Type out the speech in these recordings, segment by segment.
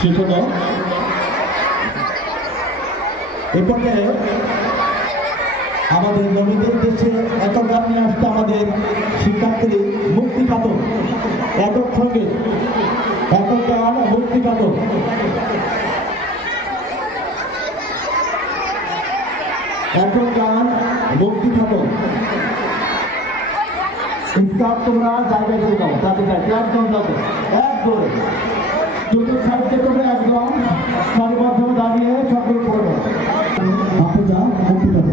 শেষ হলো। এ পর্যায়ে আমাদের নবীদের দেশে একক গান নিয়ে আসতে আমাদের শিক্ষার্থী মুক্তিপাতক একক সঙ্গে একক গান মুক্তিপাতক। একক গান মুক্তিপাতক। ইনস্টাফ তোমরা জায়গায় দিয়ে দাও, যাতে একদম যাবে একদম চতুর্থ সাইডে তোমরা একদম সারিবদ্ধ দাঁড়িয়ে সকল পড়বে। আপনি যা মুক্তিপাতক।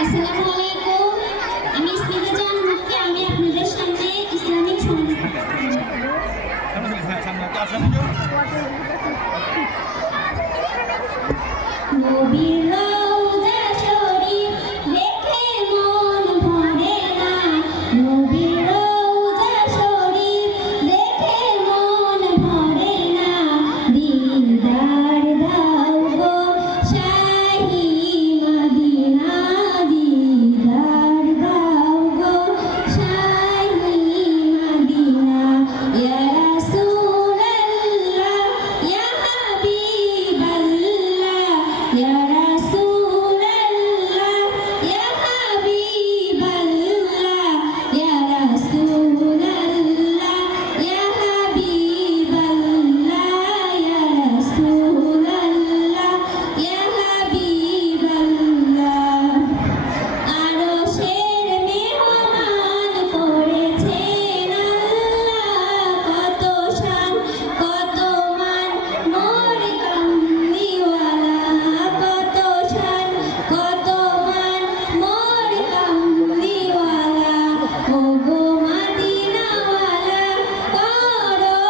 আসসালামু আলাইকুম, আমি স্মিতা জান মুক্তি। আমি আপনাদের সামনে ইসলামিক সঙ্গীত নবীর রওজা শরীফ দেখে মন ভরে না, নবীর রওজা শরীফ দেখে মন ভরে না, দিদার দাও গো শাহী মদিনা, দিদার দাও গো শাহী মদিনা, ইয়া রাসূলাল্লাহ ইয়া হাবিবাল্লাহ, ইয়া রাসূলাল্লাহ ইয়া হাবিবাল্লাহ, ইয়া রাসূলাল্লাহ ইয়া হাবিবাল্লাহ, ইয়া রাসূলাল্লাহ ইয়া হাবিবাল্লাহ। আরশের মেহমান করেছেন আল্লাহ, কত শান কত মান মোর কামলিওয়ালা, কত শান কত মান মোর কামলিওয়ালা, ওগো মদিনাওয়ালা করো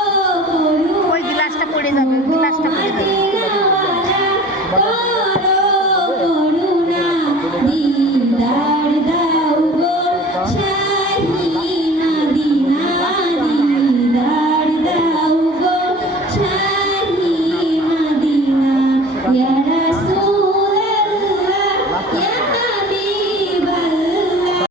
করুণা, ওই গ্লাসটা পড়ে যাবে, গ্লাসটা পড়ে যাবে। মদিনাওয়ালা করো